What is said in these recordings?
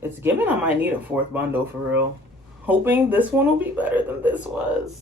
It's given I might need a fourth bundle for real. Hoping this one will be better than this was.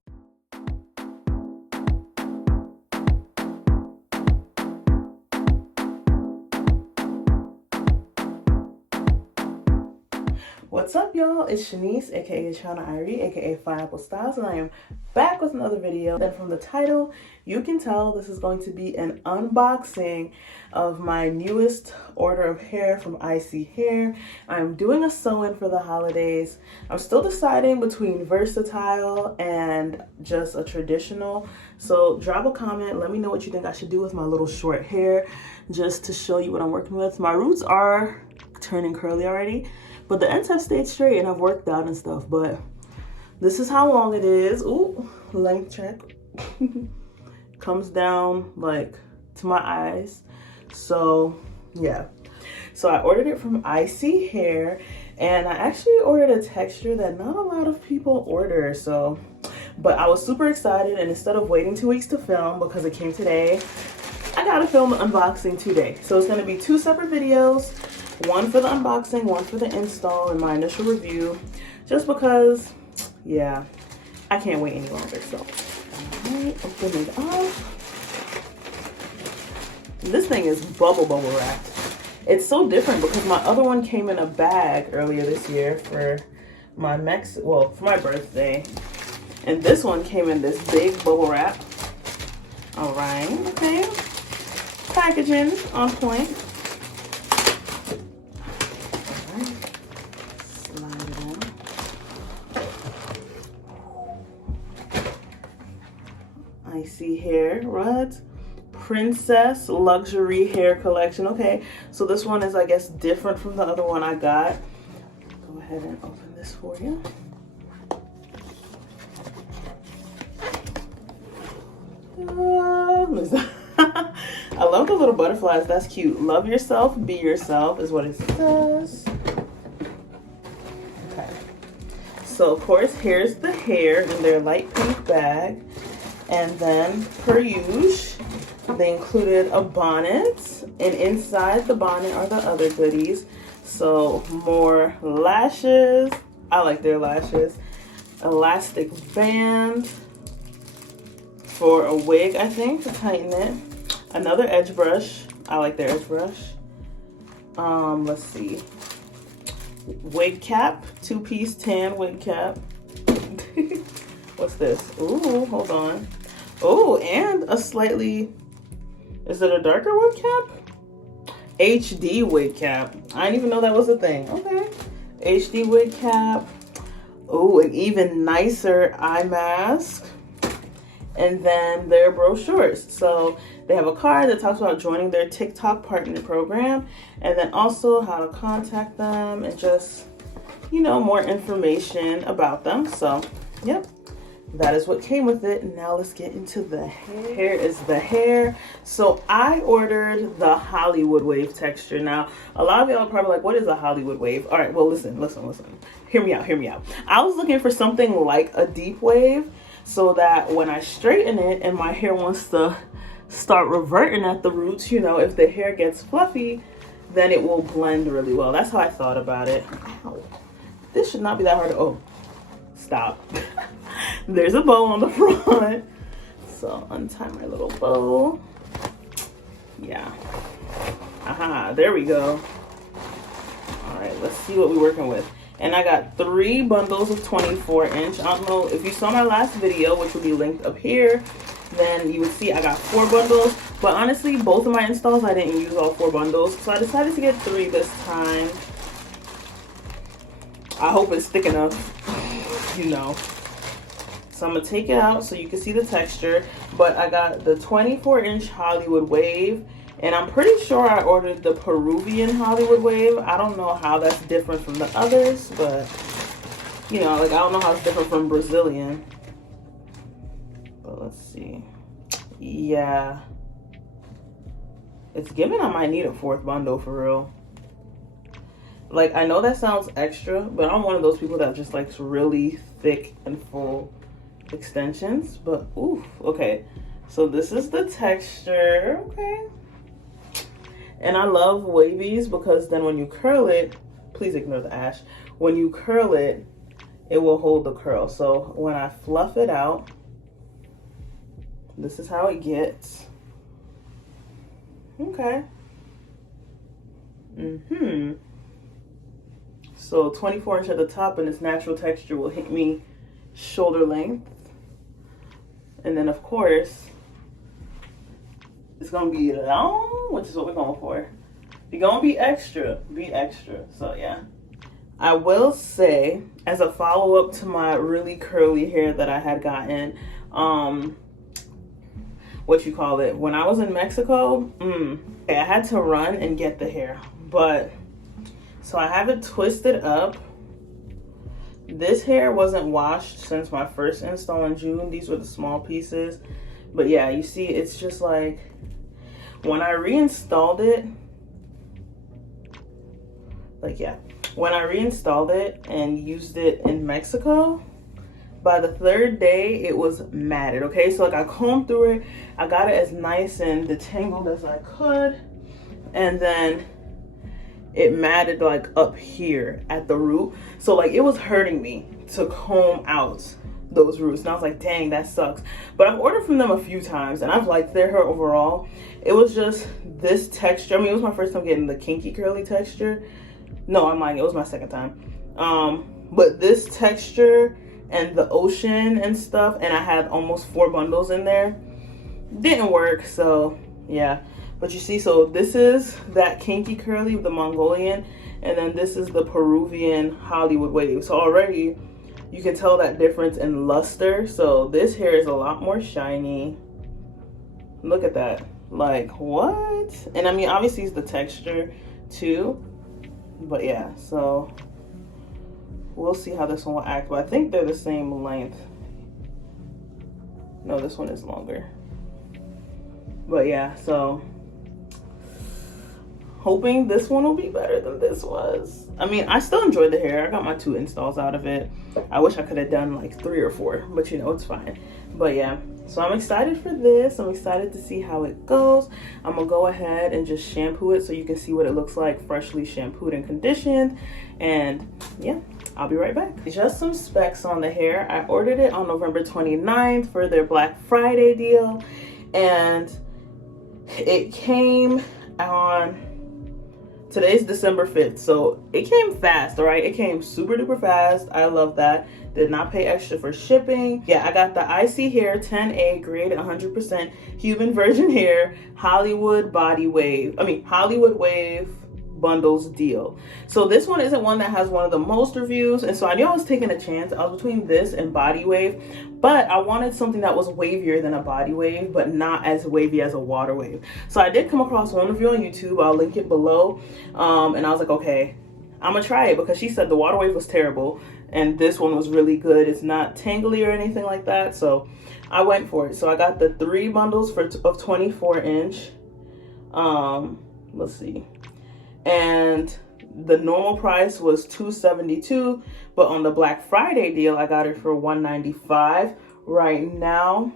What's up, y'all? It's Shanice, aka Chana Irie, aka Fine Apple Styles, and I am back with another video. And from the title, you can tell this is going to be an unboxing of my newest order of hair from ISee Hair. I'm doing a sew-in for the holidays. I'm still deciding between versatile and just a traditional. So drop a comment, let me know what you think I should do with my little short hair, just to show you what I'm working with. My roots are turning curly already, but the ends have stayed straight and I've worked out and stuff, but this is how long it is. Ooh, length check. Comes down like to my eyes. So yeah. So I ordered it from ISee Hair, and I actually ordered a texture that not a lot of people order. So, but I was super excited, and instead of waiting 2 weeks to film because it came today, I gotta film the unboxing today. So it's gonna be two separate videos. One for the unboxing, one for the install and my initial review, just because, yeah, I can't wait any longer. So, all right, open it up. This thing is bubble wrapped. It's so different because my other one came in a bag earlier this year for my for my birthday, and this one came in this big bubble wrap. All right, okay, packaging on point. ISee Hair, what? Princess Luxury Hair Collection. Okay, so this one is, I guess, different from the other one I got. Go ahead and open this for you. I love the little butterflies. That's cute. Love yourself, be yourself is what it says. Okay. So, of course, here's the hair in their light pink bag. And then, per usual, they included a bonnet, and inside the bonnet are the other goodies. So, more lashes. I like their lashes. Elastic band for a wig, I think, to tighten it. Another edge brush. I like their edge brush. Let's see. Wig cap, two-piece tan wig cap. What's this? Ooh, hold on. Oh, and a slightly, is it a darker wig cap? HD wig cap. I didn't even know that was a thing. Okay. HD wig cap. Oh, an even nicer eye mask. And then their brochures. So they have a card that talks about joining their TikTok partner program, and then also how to contact them and just, you know, more information about them. So, yep. That is what came with it. Now let's get into the hair. Here is the hair. So I ordered the Hollywood wave texture. Now, a lot of y'all are probably like, what is a Hollywood wave? All right, well, listen. Hear me out. I was looking for something like a deep wave so that when I straighten it and my hair wants to start reverting at the roots, you know, if the hair gets fluffy, then it will blend really well. That's how I thought about it. Ow. This should not be that hard to, oh, stop. There's a bow on the front. So untie my little bow. Yeah. Aha, there we go. All right, let's see what we're working with. And I got 3 bundles of 24-inch. I don't know if you saw my last video, which will be linked up here, then you would see I got 4 bundles. But honestly, both of my installs, I didn't use all 4 bundles. So I decided to get 3 this time. I hope it's thick enough, you know. So I'm gonna take it out so you can see the texture. But I got the 24-inch Hollywood wave, and I'm pretty sure I ordered the Peruvian Hollywood wave. I don't know how that's different from the others, but you know, like I don't know how it's different from Brazilian. But let's see. Yeah. It's given I might need a 4th bundle for real. Like, I know that sounds extra, but I'm one of those people that just likes really thick and full extensions. But oof, okay, so this is the texture. Okay, and I love wavies because then when you curl it, please ignore the ash. When you curl it, it will hold the curl. So when I fluff it out, this is how it gets. Okay. So 24 inch at the top, and its natural texture will hit me shoulder length. And then of course, it's gonna be long, which is what we're going for. If you're gonna be extra, be extra. So yeah. I will say, as a follow-up to my really curly hair that I had gotten, when I was in Mexico, I had to run and get the hair, but so I have it twisted up. This hair wasn't washed since my first install in June. These were the small pieces, but yeah, you see, it's just like when I reinstalled it, when I reinstalled it and used it in Mexico, by the third day it was matted. Okay, so like I combed through it, I got it as nice and detangled as I could, and then it matted like up here at the root. So like it was hurting me to comb out those roots, and I was like, dang, that sucks. But I've ordered from them a few times and I've liked their hair overall. It was just this texture. I mean, it was my first time getting the kinky curly texture. No, I'm lying, it was my second time. But this texture and the ocean and stuff, and I had almost 4 bundles in there, didn't work. So yeah, but you see, so this is that kinky curly, the Mongolian, and then this is the Peruvian Hollywood wave. So already you can tell that difference in luster. So this hair is a lot more shiny. Look at that, like what? And I mean, obviously it's the texture too, but yeah, so we'll see how this one will act, but I think they're the same length. No, this one is longer. But yeah, so hoping this one will be better than this was. I mean, I still enjoyed the hair. I got my 2 installs out of it. I wish I could have done like 3 or 4, but you know, it's fine. But yeah, so I'm excited for this. I'm excited to see how it goes. I'm gonna go ahead and just shampoo it so you can see what it looks like freshly shampooed and conditioned. And yeah, I'll be right back. Just some specs on the hair. I ordered it on November 29th for their Black Friday deal, and it came on, today's December 5th, so it came fast. All right, it came super duper fast. I love that. Did not pay extra for shipping. Yeah, I got the ISee hair 10A grade 100% human virgin hair Hollywood wave bundles deal. So this one isn't one that has one of the most reviews, and so I knew I was taking a chance. I was between this and body wave, but I wanted something that was wavier than a body wave, but not as wavy as a water wave. So I did come across one review on YouTube. I'll link it below. And I was like, okay, I'm gonna try it, because she said the water wave was terrible and this one was really good. It's not tangly or anything like that, so I went for it. So I got the 3 bundles of 24 inch. Let's see, and the normal price was $272, but on the Black Friday deal I got it for $195. Right now,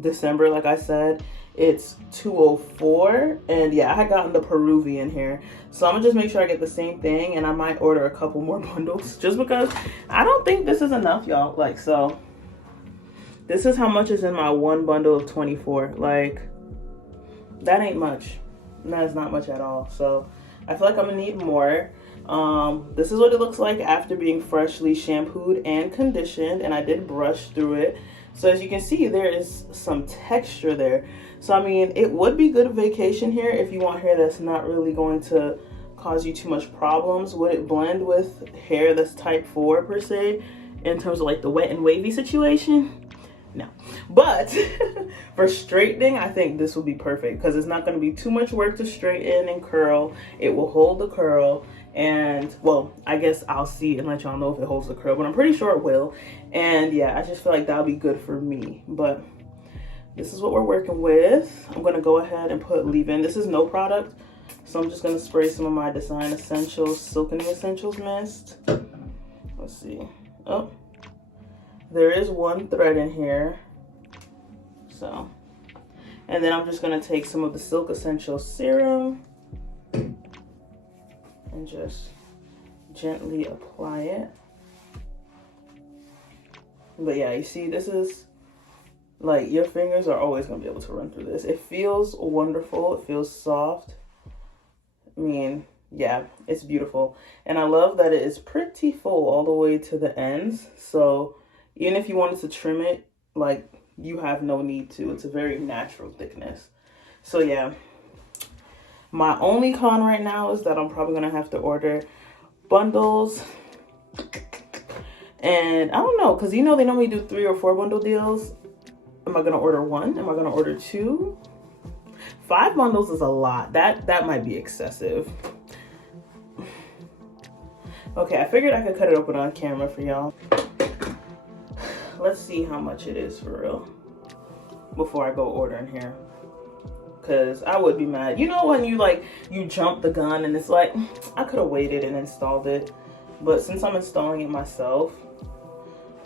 December, like I said, it's $204. And yeah, I had gotten the Peruvian hair, so I'm gonna just make sure I get the same thing, and I might order a couple more bundles just because I don't think this is enough, y'all. Like, so this is how much is in my 1 bundle of 24. Like, that ain't much. That is not much at all. So I feel like I'm gonna need more. This is what it looks like after being freshly shampooed and conditioned, and I did brush through it. So as you can see, there is some texture there. So I mean, it would be good vacation hair if you want hair that's not really going to cause you too much problems. Would it blend with hair that's type 4 per se, in terms of like the wet and wavy situation? No, but for straightening, I think this will be perfect, because it's not going to be too much work to straighten and curl. It will hold the curl, and well, I guess I'll see and let y'all know if it holds the curl, but I'm pretty sure it will. And yeah, I just feel like that'll be good for me. But this is what we're working with. I'm going to go ahead and put leave-in. This is no product, so I'm just going to spray some of my Design Essentials Silkening Essentials mist. Let's see. Oh, there is 1 thread in here. So, and then I'm just going to take some of the Silk Essentials serum and just gently apply it. But yeah, you see, this is like, your fingers are always gonna be able to run through this. It feels wonderful. It feels soft. I mean, yeah, it's beautiful. And I love that it is pretty full all the way to the ends. So even if you wanted to trim it, like, you have no need to. It's a very natural thickness. So yeah, my only con right now is that I'm probably gonna have to order bundles. And I don't know, because you know they normally do 3 or 4 bundle deals. Am I gonna order 1? Am I gonna order 2? 5 bundles is a lot. That might be excessive. Okay, I figured I could cut it open on camera for y'all. Let's see how much it is for real before I go ordering here. Cause I would be mad. You know when you jump the gun and it's like, I could have waited and installed it. But since I'm installing it myself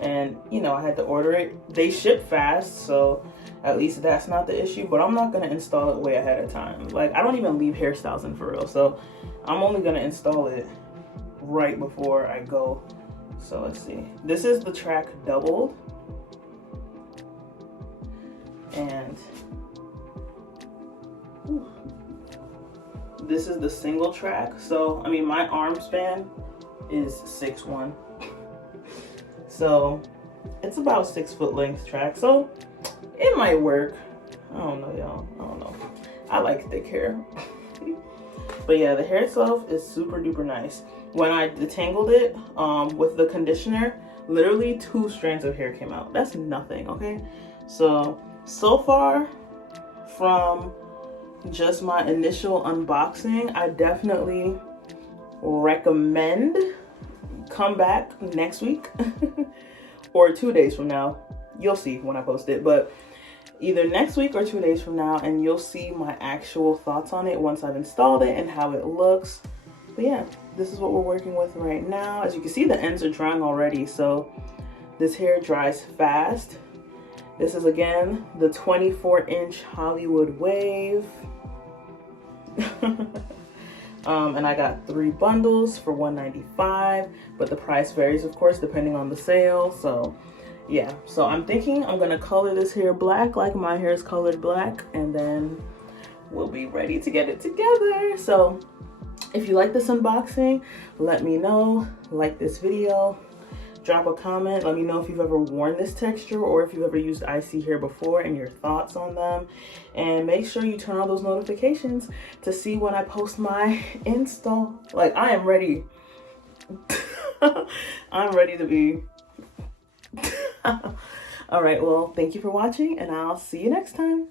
and you know I had to order it, they ship fast, so at least that's not the issue. But I'm not gonna install it way ahead of time. Like, I don't even leave hairstyles in for real, so I'm only gonna install it right before I go. So let's see. This is the track doubled, and this is the single track. So I mean, my arm span is 6'1", so it's about 6 foot length track, so it might work. I don't know, y'all. I don't know. I like thick hair. But yeah, the hair itself is super duper nice. When I detangled it with the conditioner, literally 2 strands of hair came out. That's nothing, okay? So far from just my initial unboxing, I definitely recommend come back next week or 2 days from now. You'll see when I post it, but either next week or 2 days from now, and you'll see my actual thoughts on it once I've installed it and how it looks. But yeah, this is what we're working with right now. As you can see, the ends are drying already, so this hair dries fast. This is again the 24-inch Hollywood wave. And I got 3 bundles for $195, but the price varies, of course, depending on the sale. So yeah, so I'm thinking I'm gonna color this hair black like my hair is colored black, and then we'll be ready to get it together. So if you like this unboxing, let me know. Like this video, drop a comment, let me know if you've ever worn this texture or if you've ever used ISee hair before and your thoughts on them. And make sure you turn on those notifications to see when I post my install. Like, I am ready. I'm ready to be. All right, well, thank you for watching, and I'll see you next time.